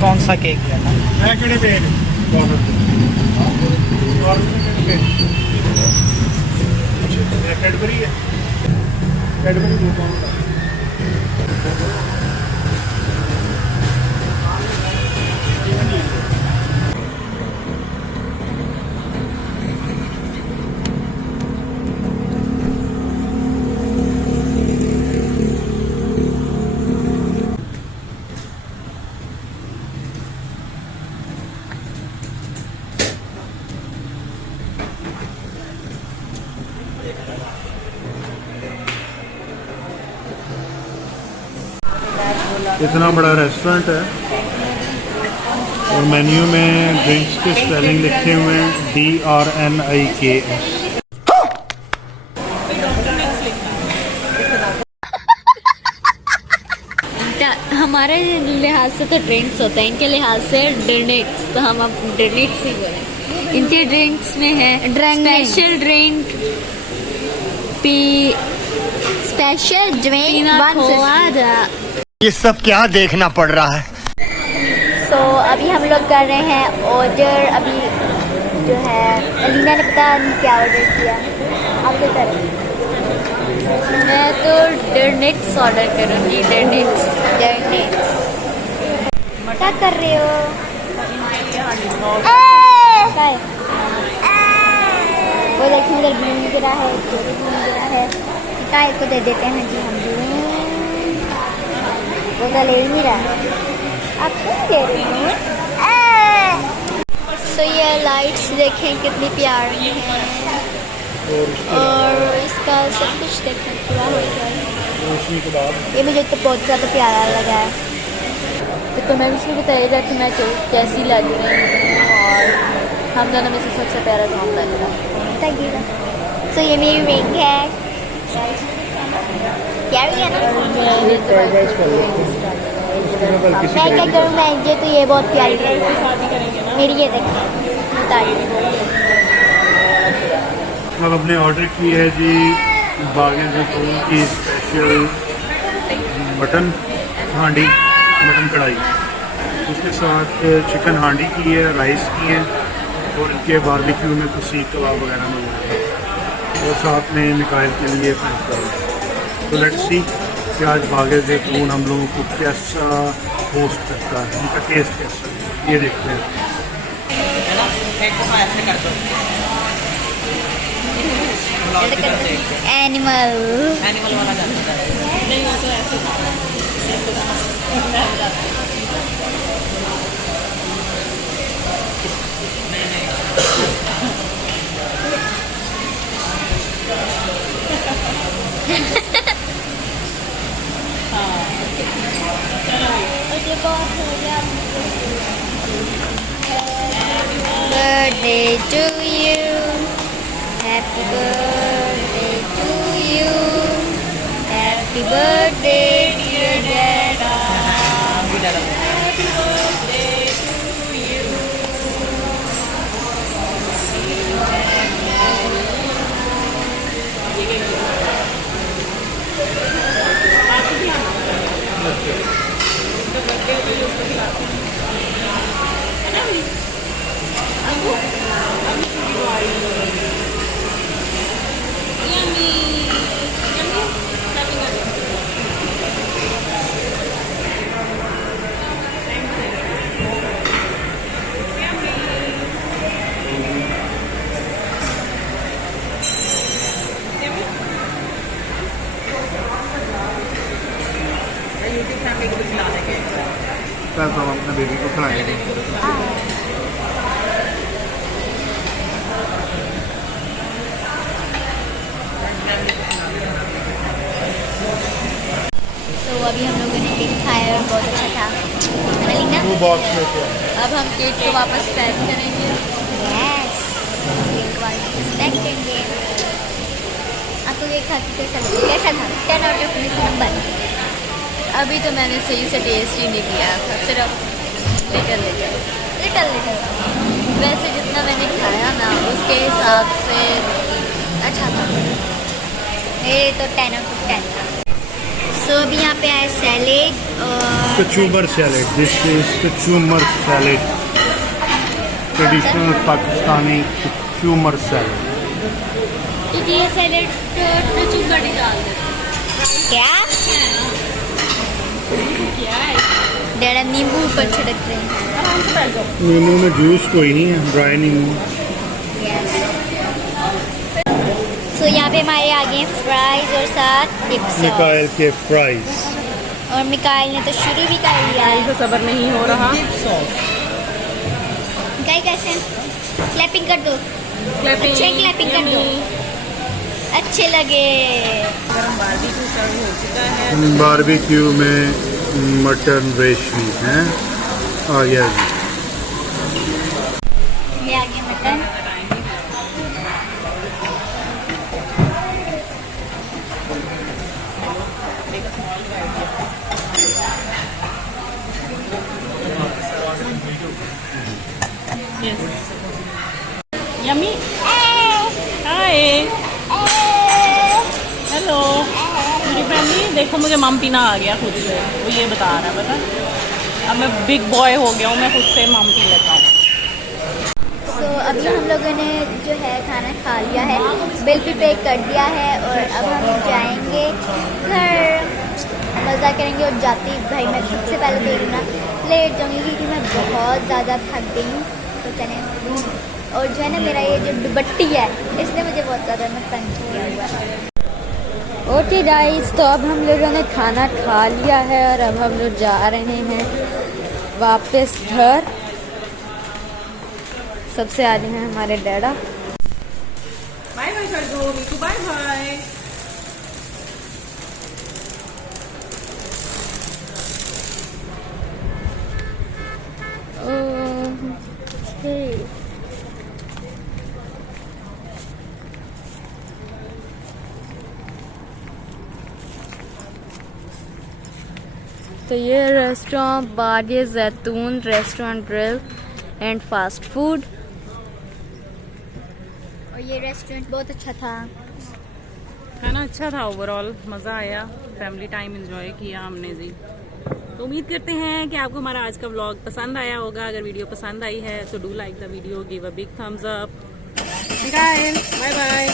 कौन सा केक लेना? मैं केड़े पे बॉर्डर पे अच्छा कैडबरी है, कैडबरी दो पाउंड का। इतना बड़ा रेस्टोरेंट है और मेन्यू में ड्रिंक्स के स्पेलिंग लिखे हुए हैं DRNIKS। हमारे लिहाज से तो ड्रिंक्स होता है, इनके लिहाज से ड्रिंक्स, तो हम अब ड्रिंक्स ही बोलें। इनके ड्रिंक्स में है स्पेशल ड्रिंक, स्पेशल ड्रिंक, ये सब क्या देखना पड़ रहा है। सो अभी हम लोग कर रहे हैं ऑर्डर। अभी जो है अलीना ने पता नहीं क्या ऑर्डर किया। आप क्या कर रहे हैं? मैं तो ड्रिंक्स ऑर्डर करूँगी। ड्रिंक्स क्या कर रहे हो? वो देखिए उधर ब्लू गिरा है, ब्लू गिरा है। काय को दे देते हैं जी हम। वो तो ले ही नहीं रहा, आप क्यों ले रही हो? सो ये लाइट्स देखें कितनी प्यारी हैं और इसका सब कुछ देखें पूरा हो गया। ये मुझे तो बहुत ज़्यादा प्यारा लगा है। तो कमेंट्स में बताइएगा कि मैं कैसी लग रही हूँ और हम दोनों में से सबसे प्यारा कौन लग रहा है। सो ये मेरी रिंग है, क्या भी है ना। मैं क्या करूँ, मैं ये तो ये बहुत प्यारी है मेरी। ये देखिए अब हमने ऑर्डर की है जी बागे ज़ैतून की स्पेशल मटन हांडी, मटन कढ़ाई। उसके साथ चिकन हांडी की है, राइस की है और इनके बारबेक्यू में कुछ सीख कबाब वगैरह में और साथ में मिकाइल के लिए फ्रेंच फ्राइज। तो लेट्स सी कि आज बागे ज़ैतून हम लोगों को कैसा होस्ट करता है, उनका टेस्ट कैसा है, ये देखते हैं। एनिमल वाला जाता है नहीं, वो तो ऐसे birthday to you, happy birthday to you, happy birthday dear Dada, happy birthday to you. कल हम अपने बेबी को खिलाएंगे। तो अभी हम लोगों ने केक खाया और बहुत अच्छा था। अलीना, अब हम केक को वापस पैक करेंगे। यस, केक वापस पैक करेंगे। आपको केक खा के कैसा लगा? कैसा था? 10 आउट ऑफ 10 नंबर। अभी तो मैंने सही से टेस्ट ही नहीं किया था, सिर्फ लिटल। वैसे जितना मैंने खाया ना उसके हिसाब से अच्छा था। ये तो 10 आउट ऑफ 10 था। सो अभी यहाँ पे आए सैलेड और kachumber salad, this is kachumber salad, traditional Pakistani kachumber salad. क्योंकि ये सैलेड चुका नहीं डाल देते। क्या क्या है? डैडा नींबू ऊपर छिड़क रहे हैं। आराम से बैठ जाओ। नींबू में जूस कोई नहीं है, ड्राई नींबू। सो यहाँ पे हमारे आगे हैं फ्राइज और साथ डिप सॉस। मिकाइल के फ्राइज। और मिकाइल ने तो शुरू भी कर लिया है। इसे सब्र नहीं हो रहा। मिकाइल कैसे हैं? क्लैपिंग कर दो। अच्छे क्लैपिंग कर दो। अच्छे लगे। गरम बारबेक्यू सर्व हो चुका है। बारबेक्यू में मटन रेशमी है, आ गया जी। ये आ गया मटन। यम्मी। हाय हेलो मेरी फैमिली। देखो मुझे मम पीना आ गया खुद से, वो ये बता रहा है पता। अब मैं बिग बॉय हो गया हूँ, मैं खुद से मम पी लेता हूँ। सो अभी हम लोगों ने जो है खाना खा लिया है, बिल भी पे कर दिया है और अब हम जाएंगे घर, मज़ा करेंगे। और जाते ही भाई मैं सबसे पहले तो ये ना लेट जाऊँगी क्योंकि मैं बहुत ज़्यादा थक गई हूँ। तो चलें। और जो है ना मेरा ये जो दुपट्टी है इसने मुझे बहुत ज़्यादा मैं तंग किया हुआ है। ओके गाइस, तो अब हम लोगों ने खाना खा लिया है और अब हम लोग जा रहे हैं वापस घर। सबसे आगे हैं हमारे डैडा। बाय बाय कर दो मीकू, बाय बाय। तो ये रेस्टोरेंट बागे जैतून restaurant grill and fast food. और ये रेस्टोरेंट बहुत अच्छा था। खाना अच्छा था, ओवरऑल मज़ा आया, फैमिली टाइम एंजॉय किया हमने जी। तो उम्मीद करते हैं कि आपको हमारा आज का व्लॉग पसंद आया होगा। अगर वीडियो पसंद आई है तो do like the video, give a big thumbs up. Bye bye bye.